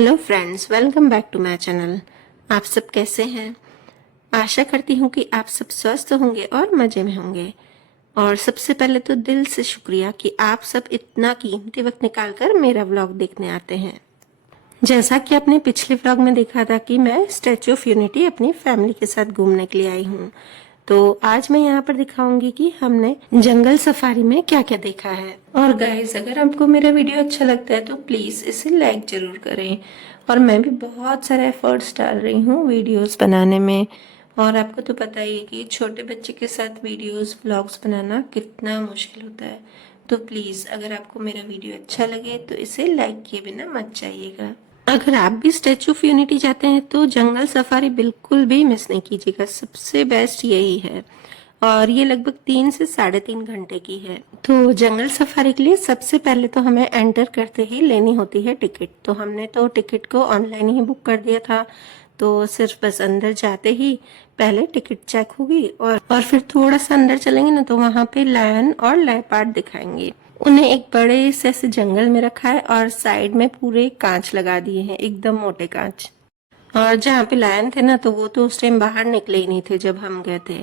Hello friends, welcome back to my channel. आप सब कैसे हैं? आशा करती हूँ कि आप सब स्वस्थ होंगे और मज़े में होंगे। और सबसे पहले तो दिल से शुक्रिया कि आप सब इतना कीमती वक्त निकालकर मेरा व्लॉग देखने आते हैं। जैसा कि आपने पिछले व्लॉग में देखा था कि मैं स्टैचू ऑफ यूनिटी अपनी फैमिली के साथ घूमने के लिए आई हूँ, तो आज मैं यहाँ पर दिखाऊंगी कि हमने जंगल सफारी में क्या क्या देखा है। और गाइस, अगर आपको मेरा वीडियो अच्छा लगता है तो प्लीज इसे लाइक जरूर करें। और मैं भी बहुत सारे एफर्ट्स डाल रही हूँ वीडियोस बनाने में। और आपको तो पता ही है कि छोटे बच्चे के साथ वीडियोस व्लॉग्स बनाना कितना मुश्किल होता है। तो प्लीज, अगर आपको मेरा वीडियो अच्छा लगे तो इसे लाइक किए बिना मत जाइएगा। अगर आप भी स्टैचू ऑफ यूनिटी जाते हैं तो जंगल सफारी बिल्कुल भी मिस नहीं कीजिएगा, सबसे बेस्ट यही है। और ये लगभग 3 से 3.5 घंटे की है। तो जंगल सफारी के लिए सबसे पहले तो हमें एंटर करते ही लेनी होती है टिकट। तो हमने तो टिकट को ऑनलाइन ही बुक कर दिया था। तो सिर्फ बस अंदर जाते ही पहले टिकट चेक होगी और फिर थोड़ा सा अंदर चलेंगे ना तो वहां पे लायन और लेपर्ड दिखाएंगे। उन्हें एक बड़े से ऐसे जंगल में रखा है और साइड में पूरे कांच लगा दिए हैं, एकदम मोटे कांच। और जहाँ पे लायन थे ना तो वो तो उस टाइम बाहर निकले ही नहीं थे जब हम गए थे,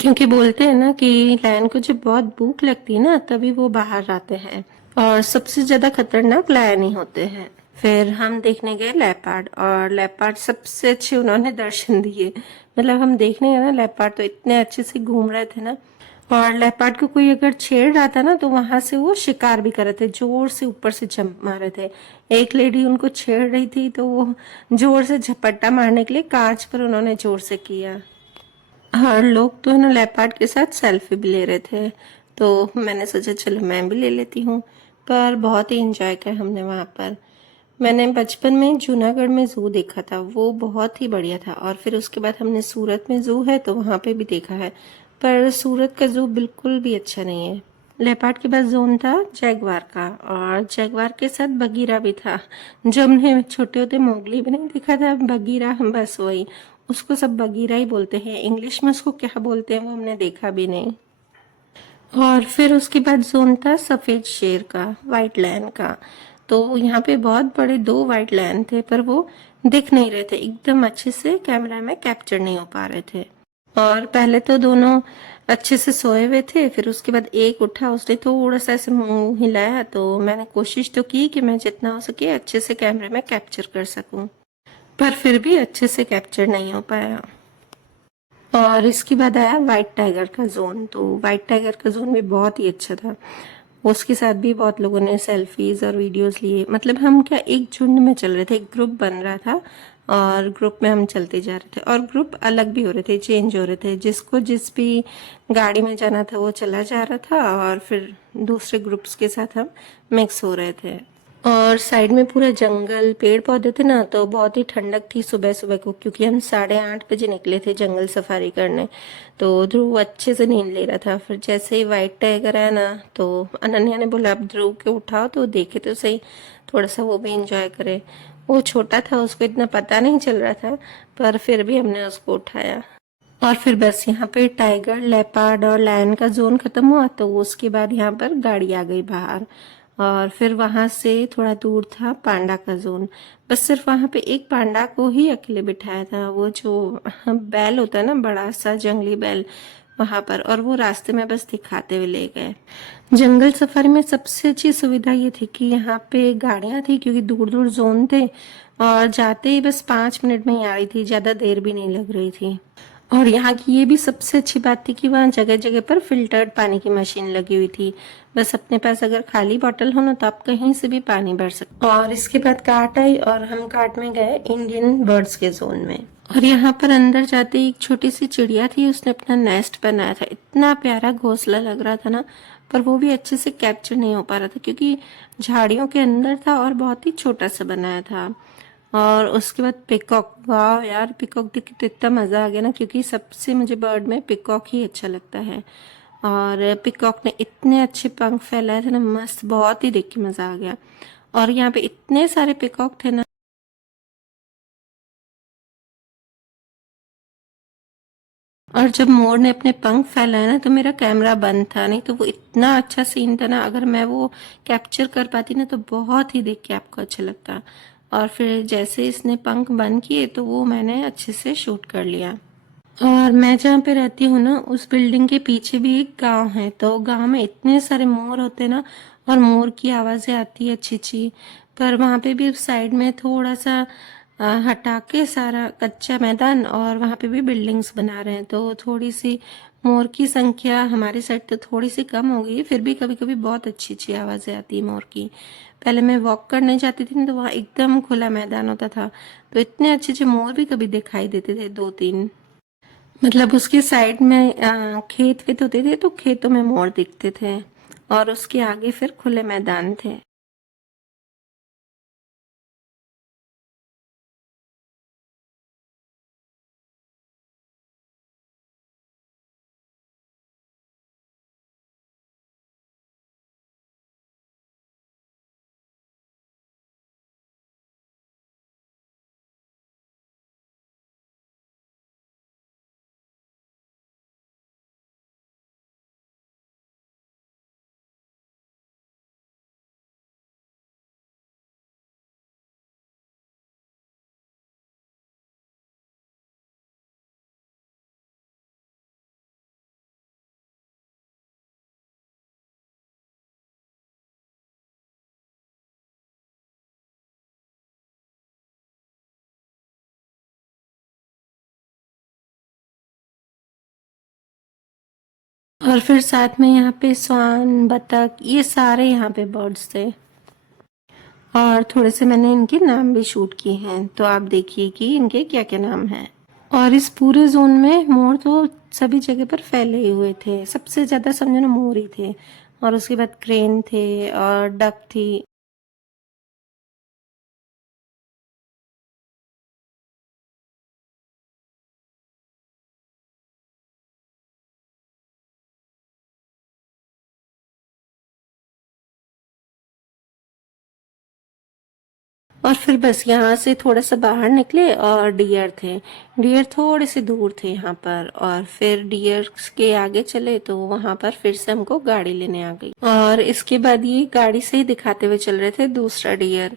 क्योंकि बोलते हैं ना कि लायन को जब बहुत भूख लगती है ना तभी वो बाहर आते हैं। और सबसे ज्यादा खतरनाक लायन ही होते हैं। फिर हम देखने गए लेपर्ड, और लेपर्ड सबसे अच्छे उन्होंने दर्शन दिए। मतलब हम देखने गए ना, लेपर्ड तो इतने अच्छे से घूम रहे थे ना। और लेपर्ड को कोई अगर छेड़ रहा था ना तो वहां से वो शिकार भी कर रहे थे, जोर से ऊपर से जंप मार रहे थे। एक लेडी उनको छेड़ रही थी तो वो जोर से झपट्टा मारने के लिए कांच पर उन्होंने जोर से किया। हर लोग तो है ना लेपर्ड के साथ सेल्फी भी ले रहे थे, तो मैंने सोचा चलो मैं भी ले लेती हूँ। पर बहुत ही इंजॉय किया हमने वहाँ पर। मैंने बचपन में जूनागढ़ में जू देखा था, वो बहुत ही बढ़िया था। और फिर उसके बाद हमने सूरत में जू है तो वहाँ पे भी देखा है, पर सूरत का जू बिल्कुल भी अच्छा नहीं है। लेपर्ड के बाद जोन था जैगवार का, और जैगवार के साथ बगीरा भी था। जो हमने छोटे होते मोगली भी नहीं देखा था, बगीरा, हम बस वही, उसको सब बगीरा ही बोलते हैं। इंग्लिश में उसको क्या बोलते हैं वो हमने देखा भी नहीं। और फिर उसके बाद जोन था सफेद शेर का, व्हाइट लायन का। तो यहाँ पे बहुत बड़े 2 व्हाइट लायन थे, पर वो दिख नहीं रहे थे, एकदम अच्छे से कैमरा में कैप्चर नहीं हो पा रहे थे। और पहले तो दोनों अच्छे से सोए हुए थे, फिर उसके बाद एक उठा, उसने थोड़ा सा ऐसे मुंह हिलाया, तो मैंने कोशिश तो की कि मैं जितना हो सके अच्छे से कैमरे में कैप्चर कर सकूं, पर फिर भी अच्छे से कैप्चर नहीं हो पाया। और इसके बाद आया व्हाइट टाइगर का जोन। तो व्हाइट टाइगर का जोन भी बहुत ही अच्छा था। उसके साथ भी बहुत लोगों ने सेल्फीज और वीडियोस लिए। मतलब हम क्या, एक झुंड में चल रहे थे, एक ग्रुप बन रहा था और ग्रुप में हम चलते जा रहे थे। और ग्रुप अलग भी हो रहे थे, चेंज हो रहे थे, जिसको जिस भी गाड़ी में जाना था वो चला जा रहा था और फिर दूसरे ग्रुप्स के साथ हम मिक्स हो रहे थे। और साइड में पूरा जंगल, पेड़ पौधे थे ना, तो बहुत ही ठंडक थी सुबह सुबह को, क्योंकि हम 8:30 बजे निकले थे जंगल सफारी करने। तो ध्रुव अच्छे से नींद ले रहा था। फिर जैसे ही व्हाइट टाइगर आया ना तो अनन्या ने बोला अब ध्रुव के उठाओ तो देखे तो सही, थोड़ा सा वो भी इंजॉय करे। वो छोटा था, उसको इतना पता नहीं चल रहा था, पर फिर भी हमने उसको उठाया। और फिर बस यहाँ पे टाइगर, लेपर्ड और लायन का जोन खत्म हुआ तो उसके बाद यहाँ पर गाड़ी आ गई बाहर। और फिर वहां से थोड़ा दूर था पांडा का जोन। बस सिर्फ वहां पे एक पांडा को ही अकेले बिठाया था, वो जो बैल होता है ना, बड़ा सा जंगली बैल, वहां पर। और वो रास्ते में बस दिखाते हुए ले गए। जंगल सफारी में सबसे अच्छी सुविधा ये थी कि यहाँ पे गाड़ियां थी, क्योंकि दूर दूर जोन थे। और जाते ही बस 5 मिनट में ही आ रही थी, ज्यादा देर भी नहीं लग रही थी। और यहाँ की ये भी सबसे अच्छी बात थी कि वहाँ जगह जगह पर फिल्टर्ड पानी की मशीन लगी हुई थी। बस अपने पास अगर खाली बॉटल हो ना तो आप कहीं से भी पानी भर सकते। और इसके बाद कार्ट आई और हम कार्ट में गए इंडियन बर्ड्स के जोन में। और यहाँ पर अंदर जाते ही एक छोटी सी चिड़िया थी, उसने अपना नेस्ट बनाया था। इतना प्यारा घोंसला लग रहा था ना, पर वो भी अच्छे से कैप्चर नहीं हो पा रहा था क्योंकि झाड़ियों के अंदर था और बहुत ही छोटा सा बनाया था। और उसके बाद पिकॉक, वाह यार, पिकॉक देख के तो इतना मजा आ गया ना, क्योंकि सबसे मुझे बर्ड में पिकॉक ही अच्छा लगता है। और पिकॉक ने इतने अच्छे पंख फैलाए थे ना, मस्त, बहुत ही देख के मजा आ गया। और यहाँ पे इतने सारे पिकॉक थे ना। और जब मोर ने अपने पंख फैलाए ना तो मेरा कैमरा बंद था, नहीं तो वो इतना अच्छा सीन था ना, अगर मैं वो कैप्चर कर पाती ना तो बहुत ही देख के आपको अच्छा लगता। और फिर जैसे इसने पंख बंद किए तो वो मैंने अच्छे से शूट कर लिया। और मैं जहाँ पे रहती हूँ ना, उस बिल्डिंग के पीछे भी एक गांव है, तो गांव में इतने सारे मोर होते हैं ना, और मोर की आवाज़ें आती है अच्छी अच्छी। पर वहाँ पे भी उस साइड में थोड़ा सा हटा के सारा कच्चा मैदान, और वहाँ पे भी बिल्डिंग्स बना रहे हैं, तो थोड़ी सी मोर की संख्या हमारी साइड तो थोड़ी सी कम हो गई। फिर भी कभी कभी बहुत अच्छी अच्छी आवाज़ें आती है मोर की। पहले मैं वॉक करने जाती थी ना, तो वहाँ एकदम खुला मैदान होता था, तो इतने अच्छे अच्छे मोर भी कभी दिखाई देते थे, दो तीन। मतलब उसके साइड में खेत वेत होते थे, तो खेतों में मोर दिखते थे, और उसके आगे फिर खुले मैदान थे। और फिर साथ में यहाँ पे स्वान, बतख, ये सारे यहाँ पे बर्ड्स थे। और थोड़े से मैंने इनके नाम भी शूट किए हैं, तो आप देखिए कि इनके क्या क्या नाम हैं। और इस पूरे जोन में मोर तो सभी जगह पर फैले ही हुए थे, सबसे ज्यादा समझो ना मोर ही थे, और उसके बाद क्रेन थे और डक थी। और फिर बस यहाँ से थोड़ा सा बाहर निकले और डियर थे। डियर थोड़े से दूर थे यहाँ पर, और फिर डियर के आगे चले तो वहां पर फिर से हमको गाड़ी लेने आ गई, और इसके बाद ये गाड़ी से ही दिखाते हुए चल रहे थे दूसरा डियर।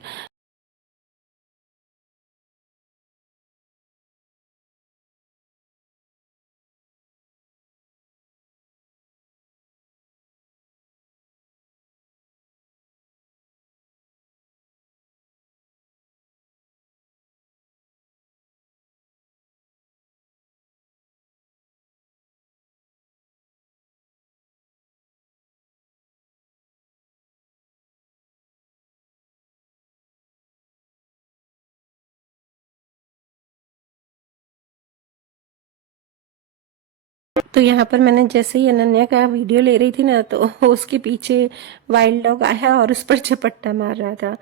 तो यहाँ पर मैंने जैसे ही अनन्या का वीडियो ले रही थी ना, तो उसके पीछे वाइल्ड डॉग आया और उस पर झपट्टा मार रहा था।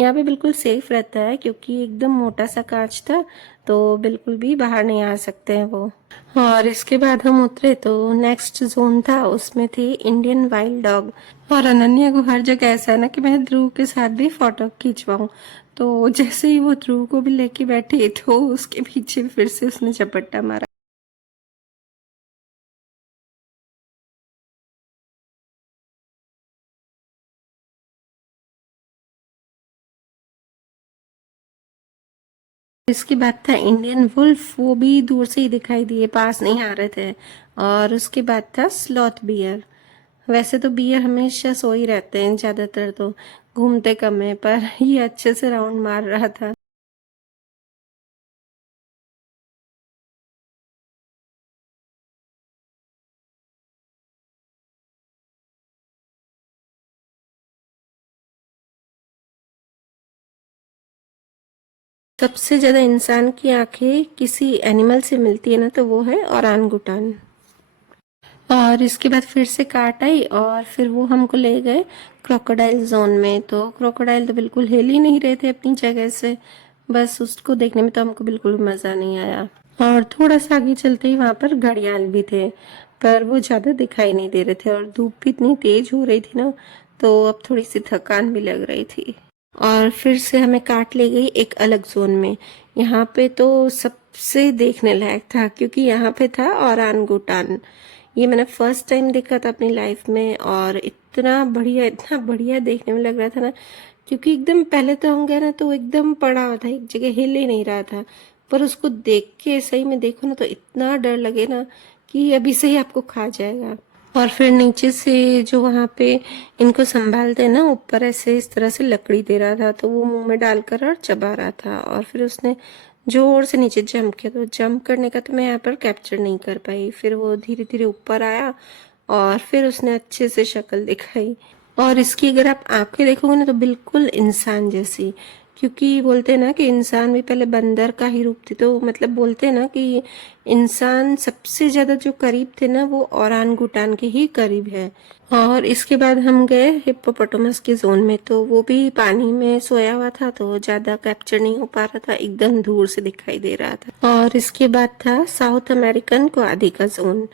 यहाँ पे बिल्कुल सेफ रहता है, क्योंकि एकदम मोटा सा कांच था, तो बिल्कुल भी बाहर नहीं आ सकते हैं वो। और इसके बाद हम उतरे तो नेक्स्ट जोन था, उसमें थी इंडियन वाइल्ड डॉग। और अनन्या को हर जगह ऐसा है ना कि मैं ध्रुव के साथ भी फोटो खिंचवाऊं, तो जैसे ही वो ध्रुव को भी लेके बैठी, तो उसके पीछे फिर से उसने झपट्टा मारा। इसके बाद था इंडियन वुल्फ, वो भी दूर से ही दिखाई दिए, पास नहीं आ रहे थे। और उसके बाद था स्लॉथ बियर। वैसे तो बियर हमेशा सो ही रहते हैं, ज्यादातर तो घूमते कम है, पर ये अच्छे से राउंड मार रहा था। सबसे ज्यादा इंसान की आंखें किसी एनिमल से मिलती है ना, तो वो है ओरांगुटान। और इसके बाद फिर से काट आई, और फिर वो हमको ले गए क्रोकोडाइल जोन में। तो क्रोकोडाइल तो बिल्कुल हिल ही नहीं रहे थे अपनी जगह से, बस उसको देखने में तो हमको बिल्कुल मजा नहीं आया। और थोड़ा सा आगे चलते ही वहां पर घड़ियाल भी थे, पर वो ज्यादा दिखाई नहीं दे रहे थे, और धूप भी इतनी तेज हो रही थी ना, तो अब थोड़ी सी थकान भी लग रही थी। और फिर से हमें काट ले गई एक अलग जोन में। यहाँ पे तो सबसे देखने लायक था, क्योंकि यहाँ पे था ओरांगुटान। ये मैंने फर्स्ट टाइम देखा था अपनी लाइफ में, और इतना बढ़िया देखने में लग रहा था ना, क्योंकि एकदम पहले तो हम गए ना तो वो एकदम पड़ा हुआ था, एक जगह हिल ही नहीं रहा था। पर उसको देख के सही में देखो ना तो इतना डर लगे ना कि अभी से ही आपको खा जाएगा। और फिर नीचे से जो वहाँ पे इनको संभालते हैं ना, ऊपर ऐसे इस तरह से लकड़ी दे रहा था, तो वो मुंह में डालकर और चबा रहा था। और फिर उसने जोर से नीचे जंप किया, तो जंप करने का तो मैं यहाँ पर कैप्चर नहीं कर पाई। फिर वो धीरे धीरे ऊपर आया और फिर उसने अच्छे से शक्ल दिखाई। और इसकी अगर आप आंखें देखोगे ना तो बिल्कुल इंसान जैसी, क्योंकि बोलते हैं ना कि इंसान भी पहले बंदर का ही रूप थी, तो मतलब बोलते हैं ना कि इंसान सबसे ज्यादा जो करीब थे ना वो ओरांगुटान के ही करीब है। और इसके बाद हम गए हिप्पोपोटामस के जोन में, तो वो भी पानी में सोया हुआ था, तो ज्यादा कैप्चर नहीं हो पा रहा था, एकदम दूर से दिखाई दे रहा था। और इसके बाद था साउथ अमेरिकन कोआदी का जोन।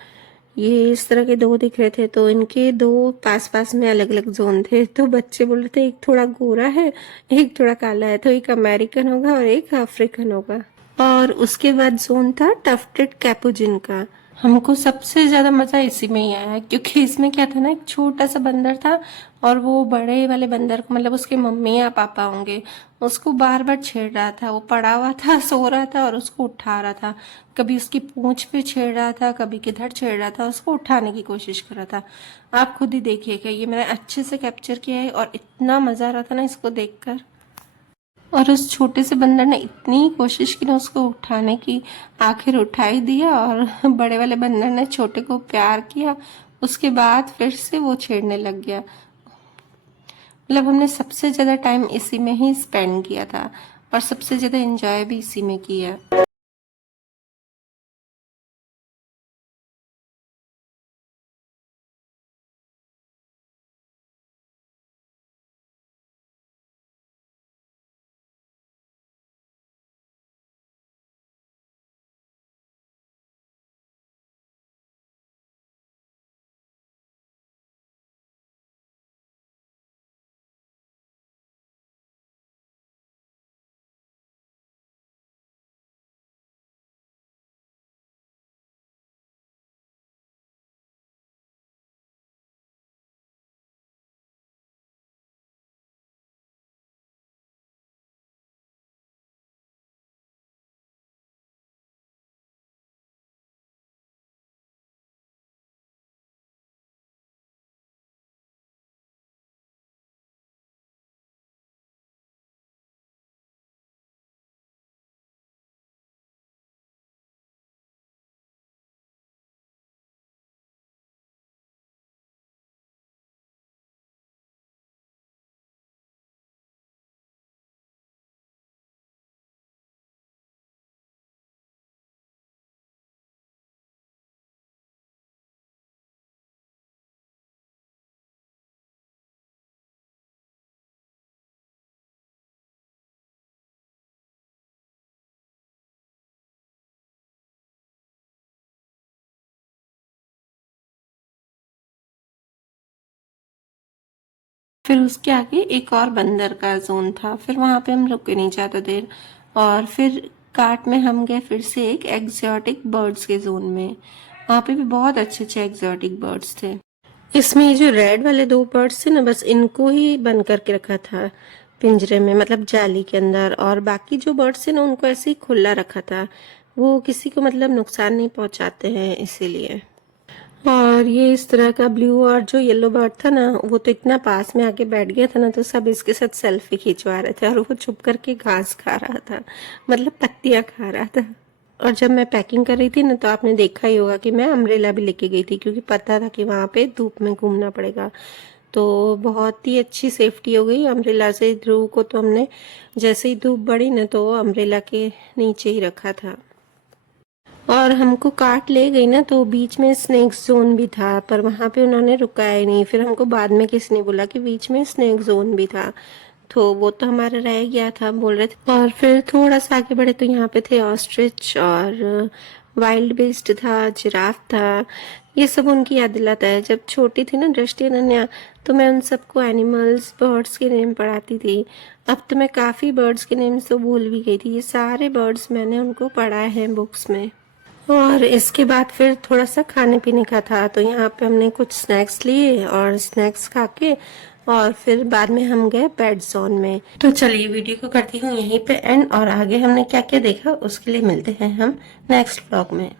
ये इस तरह के दो दिख रहे थे, तो इनके दो पास पास में अलग अलग जोन थे। तो बच्चे बोल रहे थे एक थोड़ा गोरा है, एक थोड़ा काला है, तो एक अमेरिकन होगा और एक अफ्रीकन होगा। और उसके बाद जोन था टफ्टेड कैपुजिन का। हमको सबसे ज्यादा मजा इसी में ही आया, क्योंकि इसमें क्या था ना, एक छोटा सा बंदर था और वो बड़े वाले बंदर को, मतलब उसके मम्मी या पापा होंगे, उसको बार बार छेड़ रहा था। वो पड़ा हुआ था, सो रहा था और उसको उठा रहा था। कभी उसकी पूंछ पे छेड़ रहा था, कभी किधर छेड़ रहा था, उसको उठाने की कोशिश कर रहा था। आप खुद ही देखिएगा, ये मैंने अच्छे से कैप्चर किया है और इतना मजा आ रहा था ना इसको देखकर। और उस छोटे से बंदर ने इतनी कोशिश की ना उसको उठाने की, आखिर उठा ही दिया। और बड़े वाले बंदर ने छोटे को प्यार किया, उसके बाद फिर से वो छेड़ने लग गया। मतलब हमने सबसे ज्यादा टाइम इसी में ही स्पेंड किया था और सबसे ज्यादा एंजॉय भी इसी में किया। फिर उसके आगे एक और बंदर का जोन था, फिर वहां पे हम रुके नहीं ज्यादा देर। और फिर कार्ट में हम गए फिर से एक एग्जॉटिक बर्ड्स के जोन में। वहां पे भी बहुत अच्छे अच्छे एग्जॉटिक बर्ड्स थे। इसमें ये जो रेड वाले दो बर्ड्स थे ना, बस इनको ही बंद करके रखा था पिंजरे में, मतलब जाली के अंदर। और बाकी जो बर्ड्स थे ना उनको ऐसे ही खुला रखा था, वो किसी को मतलब नुकसान नहीं पहुंचाते हैं इसीलिए। और ये इस तरह का ब्लू और जो येलो बर्ड था ना, वो तो इतना पास में आके बैठ गया था ना, तो सब इसके साथ सेल्फी खिंचवा रहे थे और वो छुप करके घास खा रहा था, मतलब पत्तियां खा रहा था। और जब मैं पैकिंग कर रही थी ना तो आपने देखा ही होगा कि मैं अम्ब्रेला भी लेके गई थी, क्योंकि पता था कि वहां पे धूप में घूमना पड़ेगा। तो बहुत ही अच्छी सेफ्टी हो गई अम्ब्रेला से। ध्रुव को तो हमने जैसे ही धूप बढ़ी ना तो अम्ब्रेला के नीचे ही रखा था। और हमको काट ले गई ना तो बीच में स्नेक जोन भी था, पर वहां पे उन्होंने रुकाया ही नहीं। फिर हमको बाद में किसी ने बोला कि बीच में स्नेक जोन भी था, तो वो तो हमारा रह गया था, बोल रहे थे। और फिर थोड़ा सा आगे बढ़े तो यहाँ पे थे ऑस्ट्रिच और वाइल्ड बीस्ट था, जिराफ था। ये सब उनकी याद दिलाता है। जब छोटी थी ना दृष्टि अनन्या, तो मैं उन सबको एनिमल्स बर्ड्स के नेम पढ़ाती थी। अब तो मैं काफी बर्ड्स के नेम्स तो भूल भी गई थी। ये सारे बर्ड्स मैंने उनको पढ़ाए हैं बुक्स में। और इसके बाद फिर थोड़ा सा खाने पीने का था, तो यहाँ पे हमने कुछ स्नैक्स लिए और स्नैक्स खा के और फिर बाद में हम गए पेट जोन में। तो चलिए वीडियो को करती हूँ यहीं पे एंड, और आगे हमने क्या क्या देखा उसके लिए मिलते हैं हम नेक्स्ट व्लॉग में।